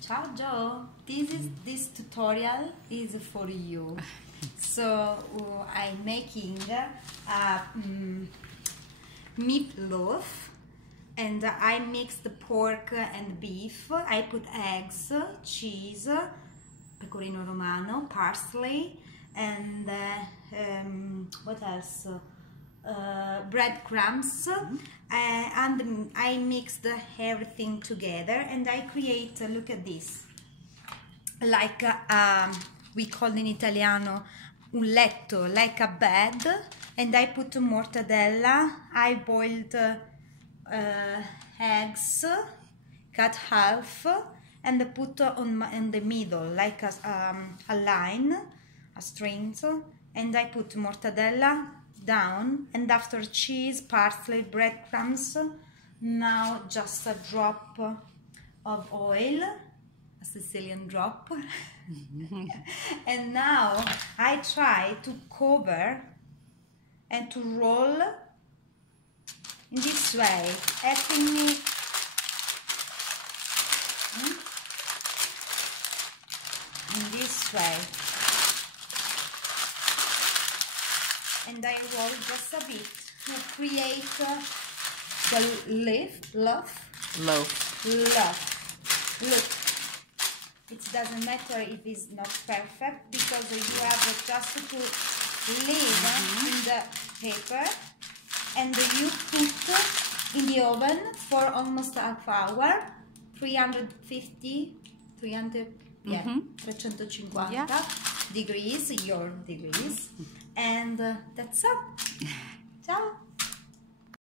Ciao Joe, this tutorial is for you. So I'm making meat loaf, and I mix the pork and beef. I put eggs, cheese, pecorino romano, parsley, and what else? Breadcrumbs, and I mixed everything together, and I create, look at this, like we call in Italiano un letto, like a bed, and I put mortadella. I boiled eggs, cut half, and put on the middle like a line, a string, and I put mortadella down, and after cheese, parsley, breadcrumbs. Now just a drop of oil, a Sicilian drop. And now I try to cover and to roll in this way, helping me in this way. And I roll just a bit to create the loaf. Look, it doesn't matter if it's not perfect, because you have just to leave in the paper, and you put in the oven for almost half hour, 350, 350 degrees, your degrees. And that's all. Ciao.